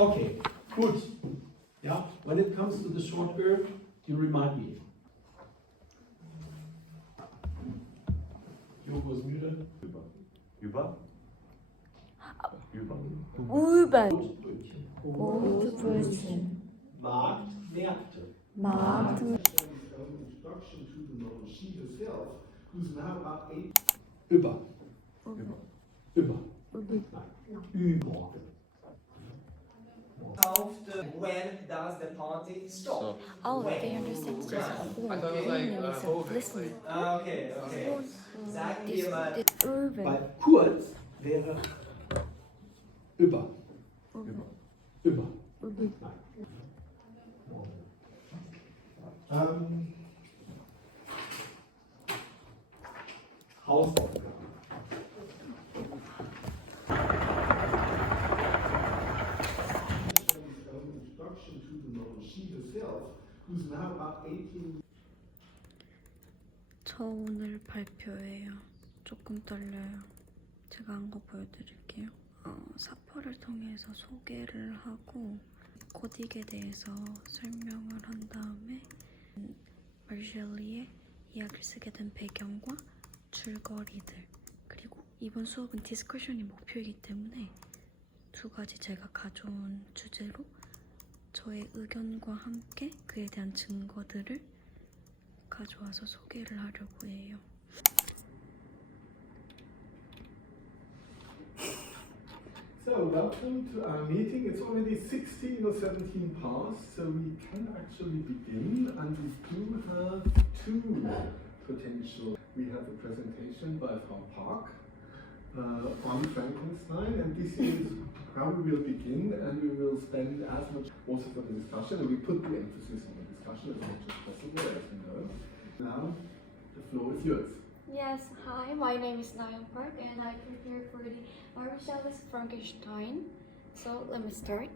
Okay, gut. Yeah, when it comes to the short verb, you remind me. Joko ist müde. Über? Über. Brötchen. Markt, Märkte. Markt. Über. Über. Über. When does the party stop? Oh, they understand just I thought it was like listen. Okay. Sagen wir mal. Urban. Weil kurz wäre über. Über. Hausaufgaben. Introduction to the novel. She herself, who's now about 18. 저 오늘 발표해요. 조금 떨려요. 제가 한 거 보여드릴게요. 사퍼를 통해서 소개를 하고 코딩에 대해서 설명을 한 다음에 마르셜리의 이야기를 쓰게 된 배경과 줄거리들, 그리고 이번 수업은 디스커션이 목표이기 때문에 두 가지 제가 가져온 주제로 저의 의견과 함께 그에 대한 증거들을 가져와서 소개를 하려고 해요. So, welcome to our meeting. It's already 16 or 17 past, so we can actually begin. And we do have two potential. We have a presentation by Frau Park on Frankenstein, and this is how we will begin, and we will spend as much also for the discussion, and we put the emphasis on the discussion as much as possible, as you know. Now, the floor is yours. Yes, hi, my name is Nayan Park and I prepared for the Marie-Shelley's Frankenstein. So let me start.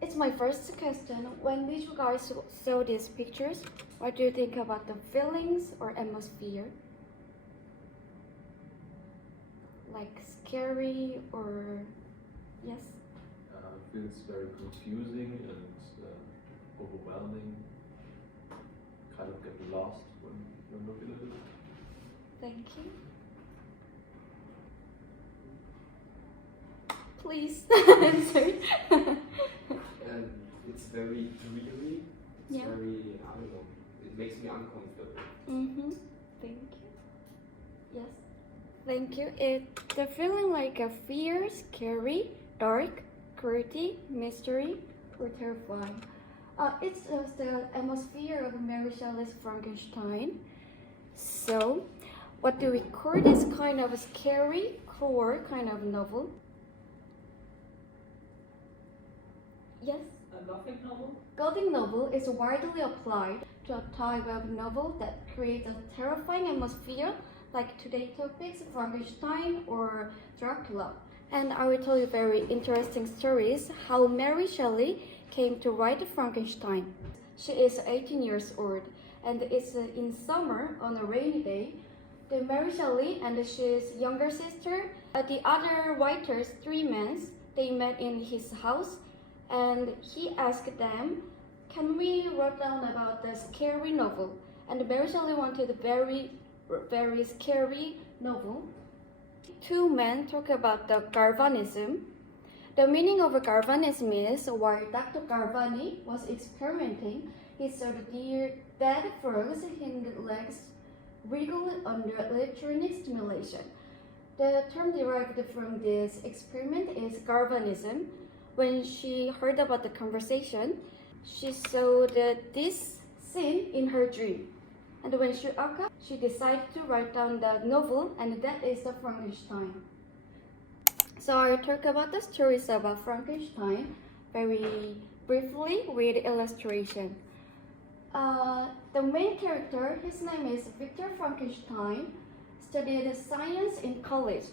It's my first question. When these guys saw these pictures, what do you think about the feelings or atmosphere? Like scary or yes? Feels very confusing and overwhelming. Kind of get lost when looking at it. Thank you. Please answer. And it's very dreary. It's very, I don't know, it makes me uncomfortable. Thank you. Yes. Thank you. The feeling like a fear, scary, dark, creepy, mystery, or terrifying. It's just the atmosphere of Mary Shelley's Frankenstein. So, what do we call this kind of scary, cruel kind of novel? Yes? A Gothic novel? Gothic novel is widely applied to a type of novel that creates a terrifying atmosphere, like today's topics, Frankenstein or Dracula. And I will tell you very interesting stories how Mary Shelley came to write Frankenstein. She is 18 years old, and it's in summer on a rainy day. The Mary Shelley and his younger sister, the other writers, three men, they met in his house, and he asked them, "Can we write down about the scary novel?" And Mary Shelley wanted a very, very scary novel. Two men talk about the Galvanism. The meaning of Galvanism is while Dr. Galvani was experimenting, he saw the dead frog's hind legs wriggle under electronic stimulation. The term derived from this experiment is Galvanism. When she heard about the conversation, she saw this scene in her dream. And when she woke up, she decided to write down the novel, and that is the Frankenstein. So I'll talk about the stories about Frankenstein very briefly with illustration. The main character, his name is Victor Frankenstein, studied science in college.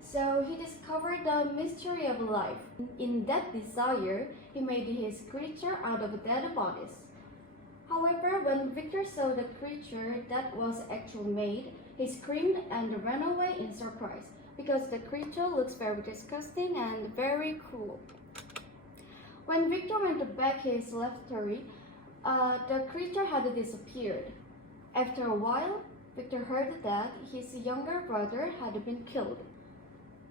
So he discovered the mystery of life. In that desire, he made his creature out of dead bodies. However, when Victor saw the creature that was actually made, he screamed and ran away in surprise because the creature looks very disgusting and very cruel. When Victor went back his laboratory, the creature had disappeared. After a while, Victor heard that his younger brother had been killed.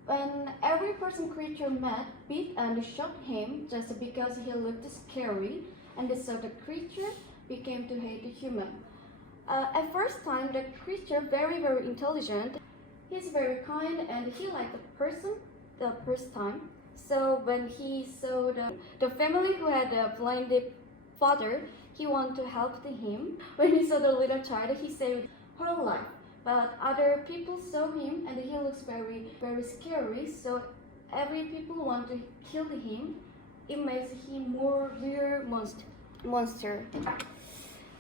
When every person creature met beat and shot him just because he looked scary, and so the creature became to hate the human. At first time, the creature very intelligent. He's very kind and he liked the person the first time. So when he saw the family who had a blinded father, he wanted to help him. When he saw the little child, he saved her life. But other people saw him and he looks very scary. So every people want to kill him. It makes him more weird monster.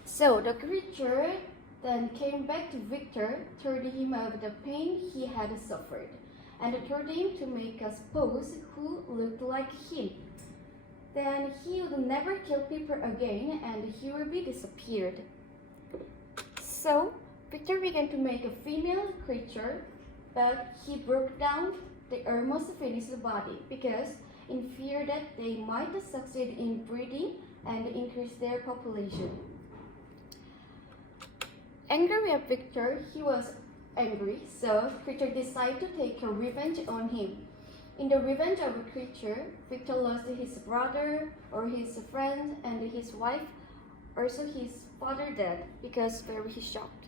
So the creature then came back to Victor, told him of the pain he had suffered, and told him to make a spouse who looked like him. Then he would never kill people again and he will be disappeared. So Victor began to make a female creature, but he broke down the almost finished body because in fear that they might succeed in breeding and increase their population. Angry at Victor, he was angry, so Creature decided to take a revenge on him. In the revenge of a creature, Victor lost his brother or his friend and his wife, also his father dead because very shocked.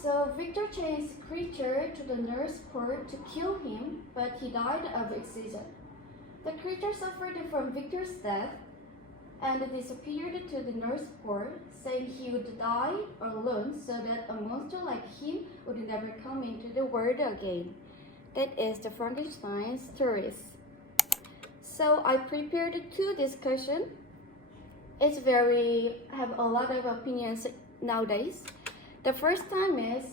So Victor chased Creature to the nurse port to kill him, but he died of exhaustion. The creature suffered from Victor's death and disappeared to the nurse port, saying he would die alone so that a monster like him would never come into the world again. That is the Frankenstein stories. So I prepared 2 discussions. It's have a lot of opinions nowadays. The first time is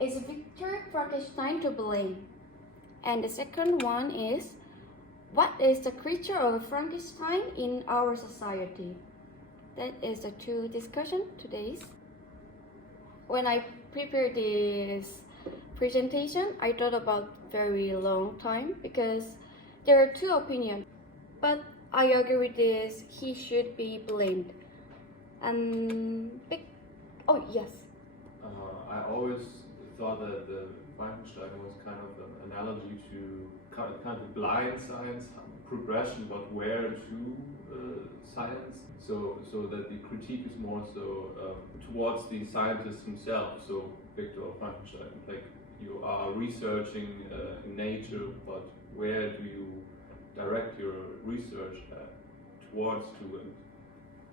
Victor Frankenstein to blame? And the second one is, what is the creature of Frankenstein in our society? That is the 2 discussion today's. When I prepared this presentation, I thought about very long time because there are 2 opinions. But I agree with this, he should be blamed. Oh yes. I always thought that the Frankenstein was kind of an analogy to kind of blind science progression, but where to science. So that the critique is more so towards the scientist himself. So Victor Frankenstein, like you are researching in nature, but where do you direct your research towards to?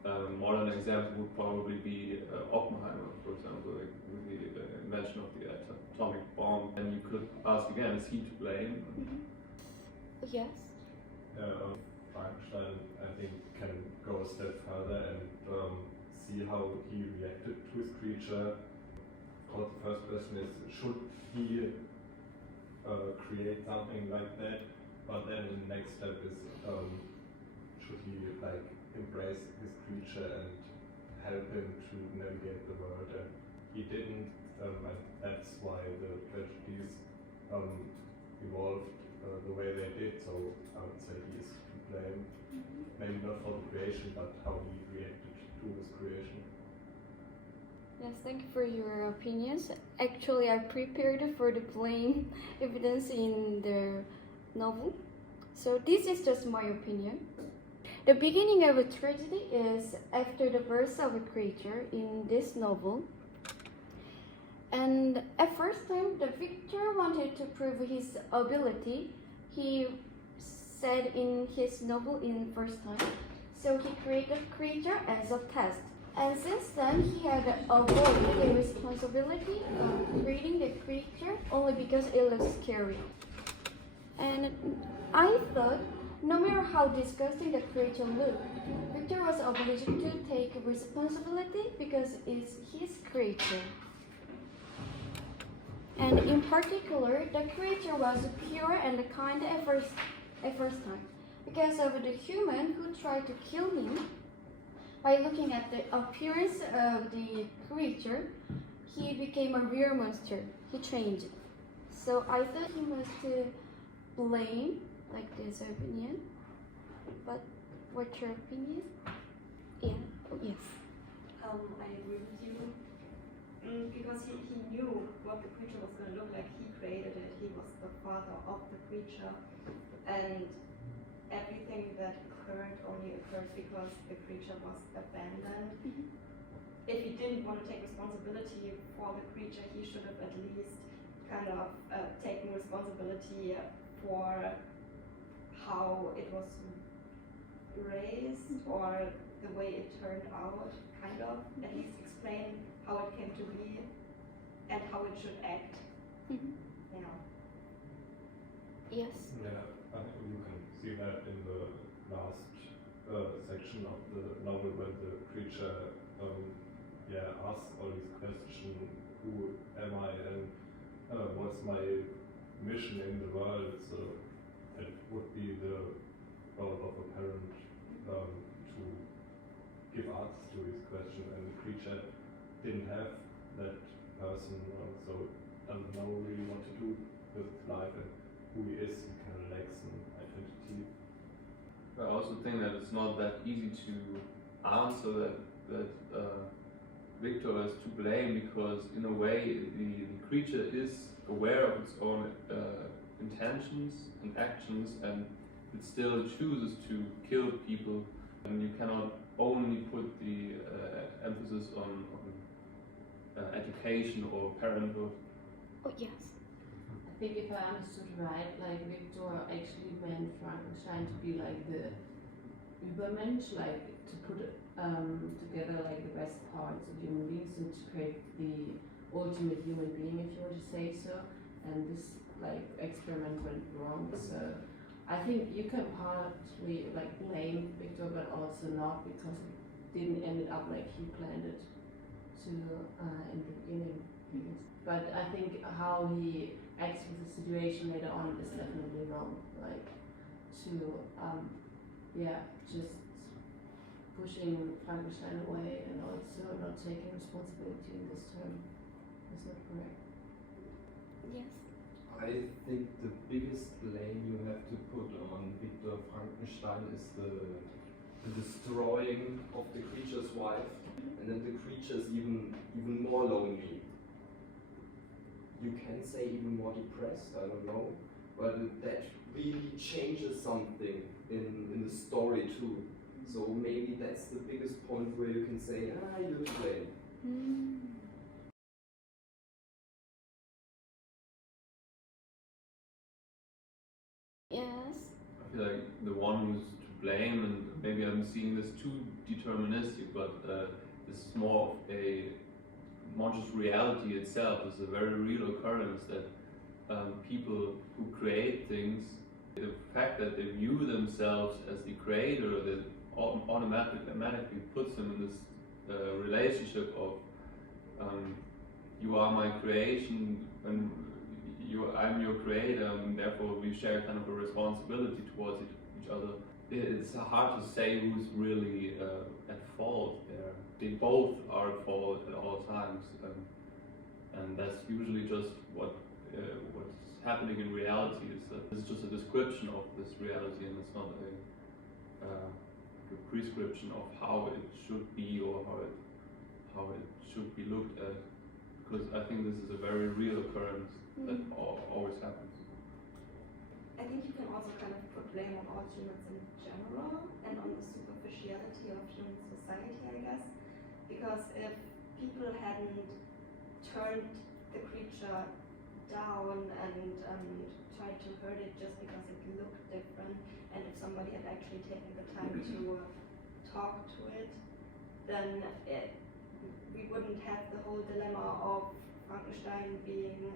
And modern example would probably be Oppenheimer, for example, like with the invention of the atomic bomb. And you could ask again, is he to blame? Yes. Frankenstein, I think, can go a step further and see how he reacted to his creature. Of course, the first question is, should he create something like that? But then the next step is, should he embrace his creature and help him to navigate the world? And he didn't, and that's why the tragedies evolved the way they did. So I would say he is to blame, maybe not for the creation, but how he reacted to his creation. Yes, thank you for your opinions. Actually, I prepared for the blame evidence in the novel. So this is just my opinion. The beginning of a tragedy is after the birth of a creature in this novel. And at first time, the Victor wanted to prove his ability. He said in his novel in first time. So he created a creature as a test. And since then, he had avoided the responsibility of creating the creature only because it looks scary. And I thought, no matter how disgusting the creature looked, Victor was obliged to take responsibility because it's his creature. And in particular, the creature was pure and kind at first time. Because of the human who tried to kill him, by looking at the appearance of the creature, he became a real monster. He changed. So I thought he must blame, like this opinion. But what's your opinion? Yeah. Yes. I agree with you. Because he knew what the creature was going to look like. He created it. He was the father of the creature. And everything that occurred only occurred because the creature was abandoned. Mhm. If he didn't want to take responsibility for the creature, he should have at least kind of taken responsibility for how it was raised or the way it turned out, kind of. At least explain how it came to be and how it should act. Mhm. Yeah. Yes. Yeah, I think you can see that in the last section of the novel when the creature asks all these questions, who am I and what's my mission in the world, so it would be the role of a parent to give answers to these questions, and the creature didn't have that person, so doesn't know really what to do with life and who he is. He kind of lacks an identity. I also think that it's not that easy to answer that Victor is to blame, because in a way the creature is aware of its own intentions and actions, and it still chooses to kill people, and you cannot only put the emphasis on education or parenthood. Oh yes. I think if I understood right, like Victor actually meant Frankenstein to be like the Übermensch, like to put together like the best parts of human beings and to create the ultimate human being, if you want to say so. And this like experiment went wrong. So I think you can partly like blame Victor, but also not, because it didn't end up like he planned it to in the beginning. But I think how he acts with the situation later on is definitely wrong. Like to just pushing Frankenstein away and also not taking responsibility in this term is not correct. Yes. I think the biggest blame you have to put on Victor Frankenstein is the destroying of the creature's wife, and then the creature's even more lonely. You can say even more depressed, I don't know, but that really changes something in the story too. So maybe that's the biggest point where you can say, you're to blame. Yes. I feel like the one who's to blame, and maybe I'm seeing this too deterministic, but this is more of a just reality itself. It's a very real occurrence that people who create things, the fact that they view themselves as the creator, that automatically puts them in this relationship of you are my creation and I'm your creator, and therefore we share kind of a responsibility towards each other. It's hard to say who's really at fault there. They both are at fault at all times, and that's usually just what's happening in reality. It's just a description of this reality, and it's not a prescription of how it should be or how it should be looked at. Because I think this is a very real occurrence that always happens. I think you can also kind of put blame on all humans in general and on the superficiality of human society, I guess. Because if people hadn't turned the creature down and tried to hurt it just because it looked different, and if somebody had actually taken the time to talk to it, then we wouldn't have the whole dilemma of Frankenstein being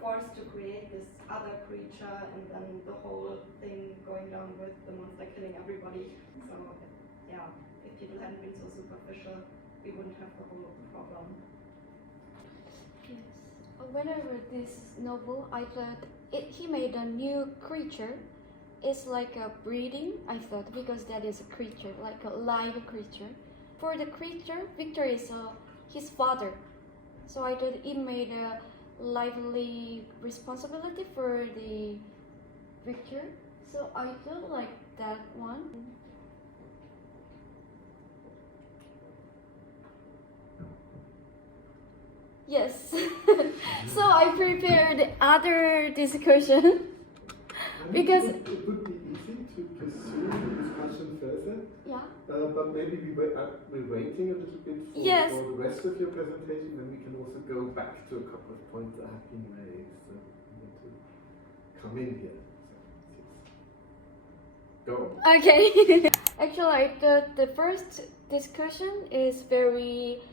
forced to create this other creature, and then the whole thing going down with the monster killing everybody. So yeah, if people hadn't been so superficial, we wouldn't have the whole problem. Yes. When I read this novel, I thought he made a new creature. It's like a breeding, I thought, because that is a creature, like a live creature. For the creature, Victor is his father. So I thought he made a lively responsibility for the Victor, So I do like that one. Yes. So I prepared other discussion because It would be easy to pursue the discussion further, yeah. but maybe we're waiting a little bit Yes. for the rest of your presentation, then we can also go back to a couple of points that have been raised. So you want to come in here. So, go on. Okay. Actually, the first discussion is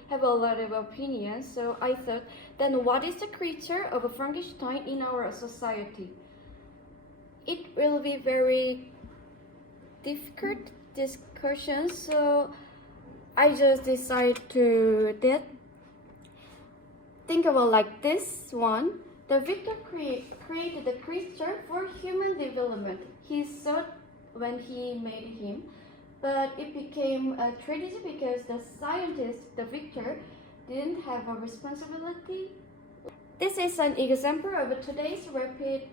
have a lot of opinions. So I thought, then what is the creature of a Frankenstein in our society? It will be very difficult discussion. So I just decided to think about like this one. The victor created the creature for human development. He thought when he made him, but it became a tragedy because the scientist, the victor, didn't have a responsibility. This is an example of today's rapid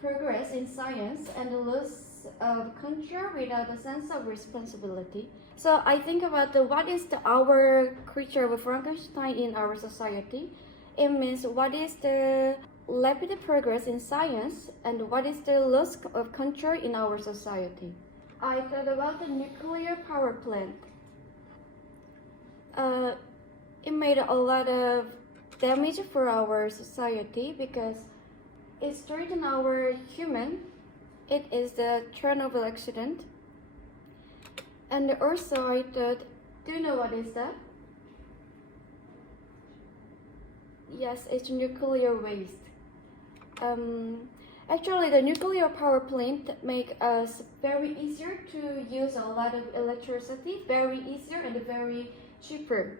progress in science and the loss of control without a sense of responsibility. So I think about what is our creature of Frankenstein in our society. It means what is the rapid progress in science and what is the loss of control in our society. I thought about the nuclear power plant. It made a lot of damage for our society because it threatened our human. It is the Chernobyl accident. And also I thought, do you know what is that? Yes, it's nuclear waste. Actually, the nuclear power plant make us very easier to use a lot of electricity, very easier and very cheaper.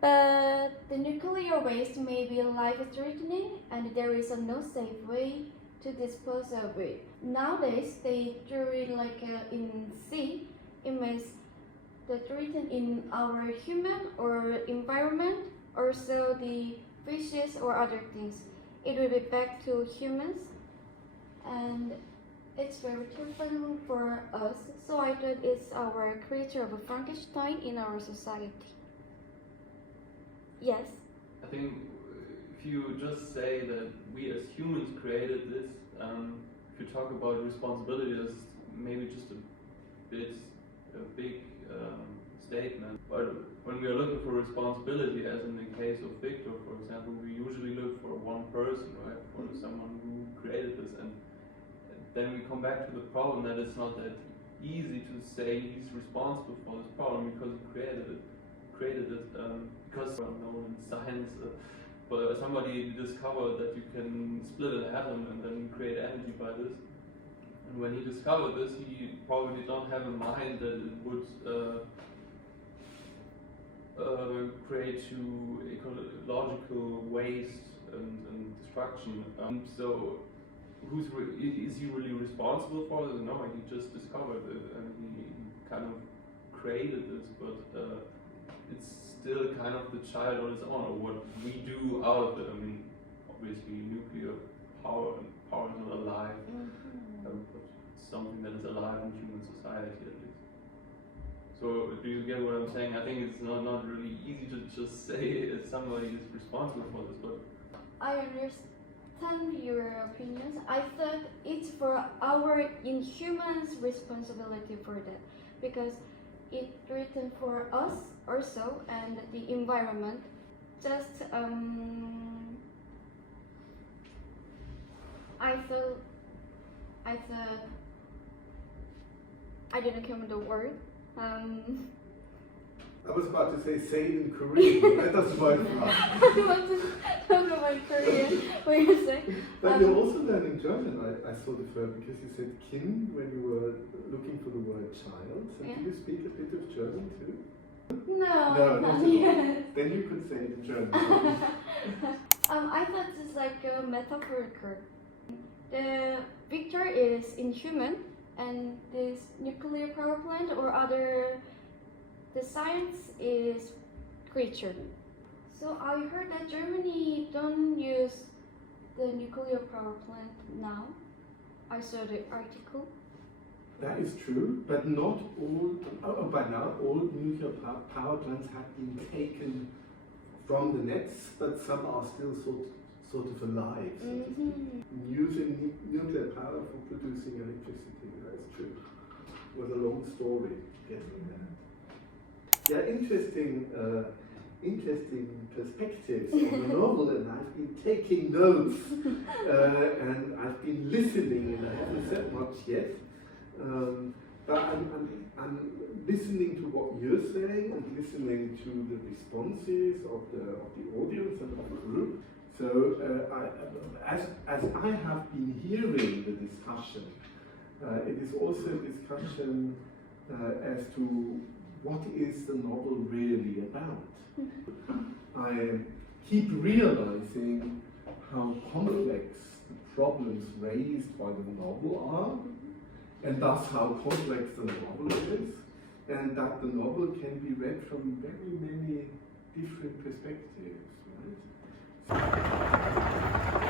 But the nuclear waste may be life-threatening and there is no safe way to dispose of it. Nowadays, they throw it in sea. It means the threaten in our human or environment, also the fishes or other things. It will be back to humans, and it's very terrifying for us. So I thought it's our creature of Frankenstein in our society. Yes. I think if you just say that we as humans created this, if you talk about responsibility, that's maybe just a big statement. But when we are looking for responsibility, as in the case of Victor, for example, we usually look for one person, right? For someone who created this, and then we come back to the problem that it's not that easy to say he's responsible for this problem because he created it because well known in science. But somebody discovered that you can split an atom and then create energy by this. And when he discovered this, he probably don't have in mind that it would create to ecological waste and destruction. So, is he really responsible for it? No, he just discovered it and he kind of created this, but it's still kind of the child on its own, or what we do out of it. I mean, obviously nuclear power is not alive, but something that is alive in human society at least. So do you get what I'm saying? I think it's not really easy to just say that somebody is responsible for this, but I understand your opinions. I thought it's for our inhumans' responsibility for that, because it's written for us also and the environment. Just I thought I didn't come with the word. I was about to say it in Korean, but that doesn't work for us. I want to talk about Korean. What you say? But you're also learning German, I saw the word, because you said Kind when you were looking for the word child. So Yeah. do you speak a bit of German too? No, No, not not at all. yet. Then you could say it in German. I thought it's like a metaphorical. The Victor is inhuman, and this nuclear power plant or the science is creature. So I heard that Germany don't use the nuclear power plant now. I saw the article. That is true, but not all, by now all nuclear power plants have been taken from the nets, but some are still sort of alive, so to speak, using nuclear power for producing electricity. That's true. It was a long story getting there. Yeah, interesting perspectives on the novel, and I've been taking notes, and I've been listening, and I haven't said much yet. But I'm listening to what you're saying and listening to the responses of the audience and of the group. So as I have been hearing the discussion, it is also a discussion as to what is the novel really about. I keep realizing how complex the problems raised by the novel are, and thus how complex the novel is, and that the novel can be read from very many different perspectives, right?